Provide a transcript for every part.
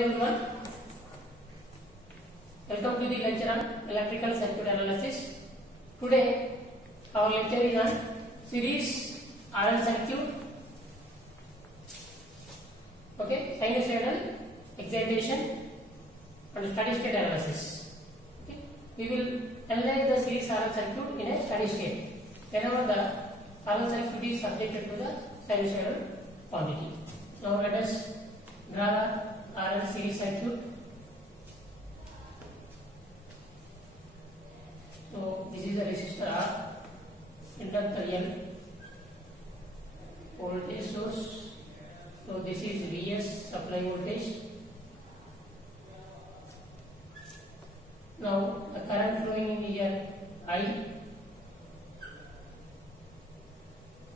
everyone, welcome to the lecture on electrical circuit analysis. Today our lecture is on series RL circuit, okay, sinusoidal, excitation and steady state analysis. Okay. We will analyze the series RL circuit in a steady state whenever the RL circuit is subjected to the sinusoidal quantity. Now let us draw the RL series circuit. So this is the resistor R, inductor L, voltage source. So this is Vs, supply voltage. Now the current flowing in here I.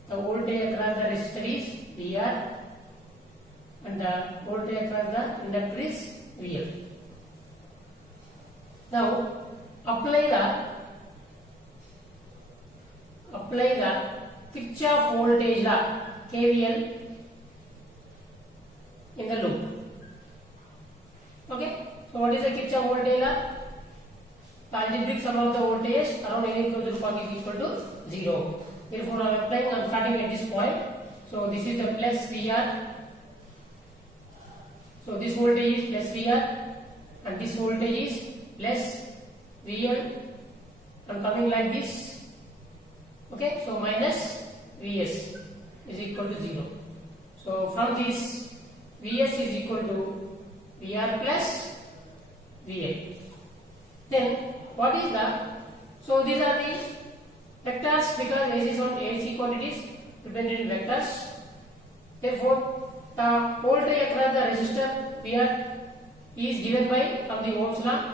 The voltage across the resistor is VR and the voltage across the inductor is VL. Now apply the Kirchhoff voltage law KVL in the loop. Okay. So what is the Kirchhoff voltage law? The algebraic sum of the voltage around any closed point is equal to 0. Therefore, I am applying. I am starting at this point. So this is the plus VR. So this voltage is plus VR and this voltage is plus VL. I am coming like this. Okay. So minus Vs is equal to 0. So from this Vs is equal to VR plus VL. Then what is the? So these are the vectors because AC is on AC quantities dependent vectors. Therefore, the voltage across the resistor VR is given by from the Ohm's law.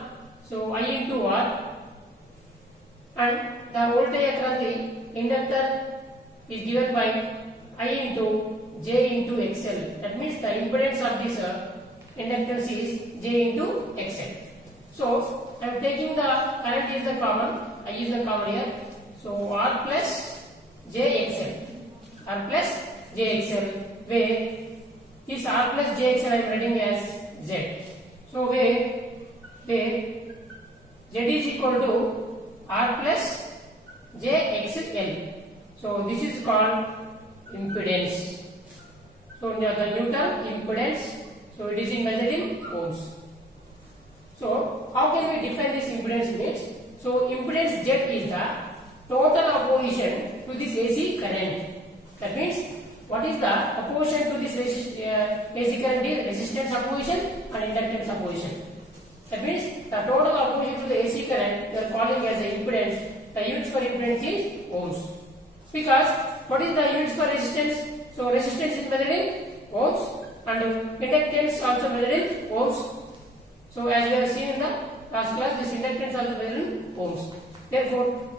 So I into R, and the voltage across the inductor is given by I into J into XL. That means the impedance of this inductance is J into XL. So I am taking the current is the common. I use the common here. So R plus JXL, R plus JXL, where this R plus JXL I am writing as Z. So where Z is equal to R plus JXL. So this is called impedance. So the Newton impedance. So it is measured in ohms. So how can we define this impedance means? So impedance Z is the total opposition to this AC current. That means what is the opposition to this AC current is resistance opposition and inductance opposition. That means the total opposition to the AC current we are calling as a impedance. The units for impedance is ohms. Because what is the units for resistance? So resistance is measured in ohms and inductance also measured in ohms. So as we have seen in the last class, this inductance also measured in ohms. Therefore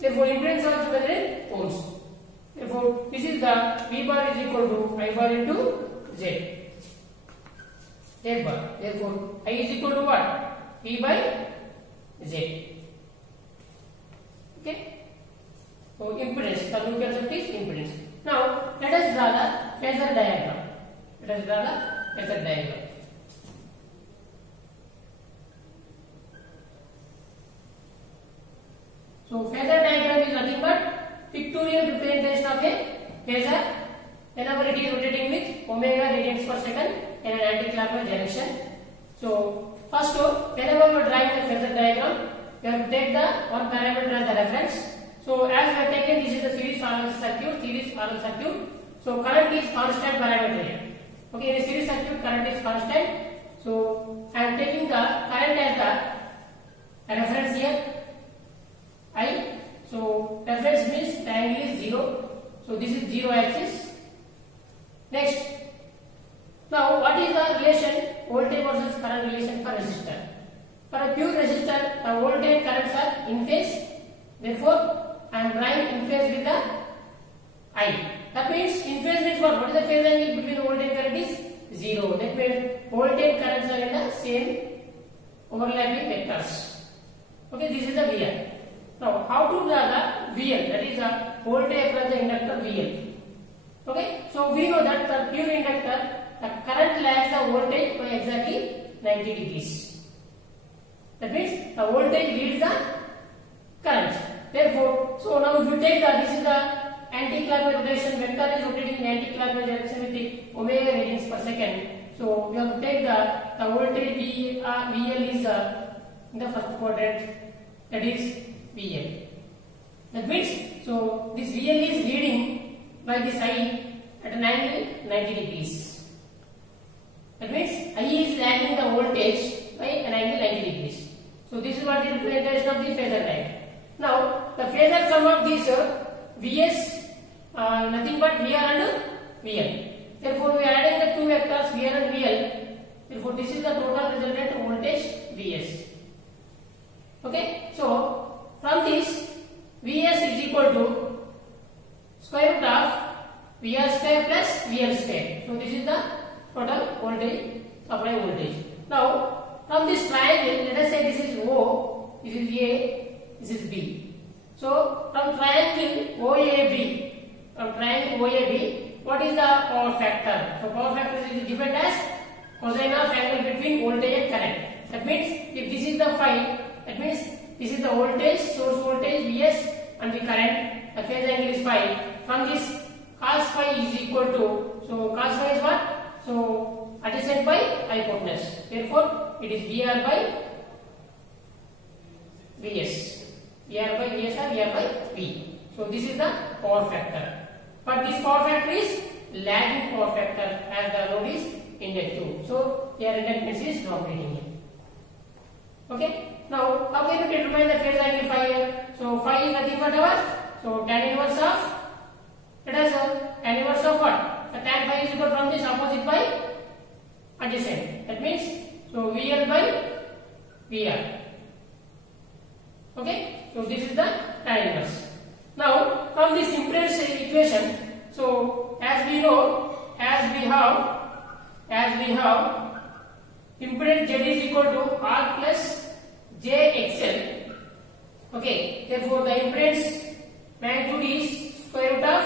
impedance also measured in ohms. Therefore this is the V bar is equal to I bar into Z bar. Therefore I is equal to what? V by Z. Okay. So impedance, the new concept is impedance. Now let us draw the phasor diagram. So phasor diagram is nothing but pictorial representation of a phasor whenever it is rotating with omega radians per second in an anti-clockwise direction. So first whenever you are drawing the phasor diagram, you have to take the one parameter as the reference. So as we have taken, this is the series RL circuit. So current is constant parameter here. Okay, in a series circuit current is constant. So I am taking the current as the reference here. I. So reference means the angle is 0. So this is 0 axis. Next. Now what is the relation voltage versus current relation for resistor? For a pure resistor, the voltage and currents are in phase. Therefore, I am drawing in phase with the I. That means in phase means what? What is the phase angle between voltage and current is 0. That means voltage and currents are in the same overlapping vectors. Okay, this is the VR. Now, how to draw the VL? That is the voltage across the inductor VL. Okay, so we know that for pure inductor, the current lags the the voltage by exactly 90 degrees. That means the voltage leads the current. Therefore, so now if you take this is the anti-clockwise rotation, vector is rotating in anti-clockwise direction with the omega radians per second. So we have to take the voltage VL is in the first quadrant, that is VL. That means, so this VL is leading by this I at an angle 90 degrees. That means I is lagging the voltage by an angle 90 degrees. So this is what the representation of the phasor diagram. Now the phasor sum of these Vs nothing but VR and VL. Therefore we are adding the two vectors VR and VL. Therefore this is the total resultant voltage Vs. Okay, so from this Vs is equal to square root of VR square plus VL square. So this is the total voltage, supply voltage. Now from this triangle, let us say this is O, this is A, this is B. So from triangle OAB, what is the power factor? So power factor is defined as cosine of angle between voltage and current. That means if this is the phi, that means this is the voltage, source voltage Vs and the current, the phase angle is phi. From this cos phi is equal to, so cos phi is what? So adjacent by hypotenuse. Therefore it is VR by Vs. VR by Vs or VR by V. So this is the power factor. But this power factor is lagging power factor as the load is inductive. So here inductance is dominating here. Okay. Now how can you determine the phase angle phi here? So phi is nothing but what? So tan inverse of, let us tan inverse of what? The tan phi is equal from this opposite by adjacent. That means so VL by VR. Okay. So this is the tan inverse. Now from this impedance equation, so as we know, as we have impedance Z is equal to R plus JXL. Okay, therefore the impedance magnitude is square root of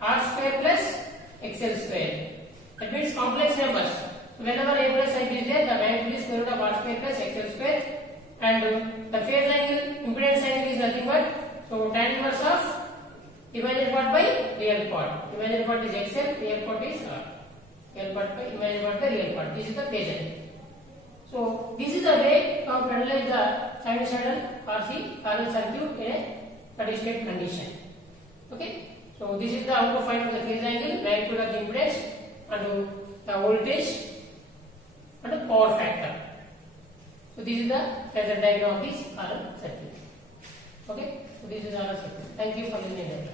R square plus XL square. That means complex numbers. So whenever A plus I is there, the magnitude is square root of R square plus XL square. And the phase angle, impedance angle is nothing but, so tan inverse of imaginary part by real part. Imaginary part is XL, real part is R. Real part by imaginary part by real part. This is the phase angle. So this is the way to analyze the sinusoidal RC parallel circuit in a steady state condition. Okay. So this is the how to find the phase angle, magnitude of the impedance, and the voltage and the power factor. So this is the phasor diagram of this parallel circuit. Okay. So this is our circuit. Thank you for listening.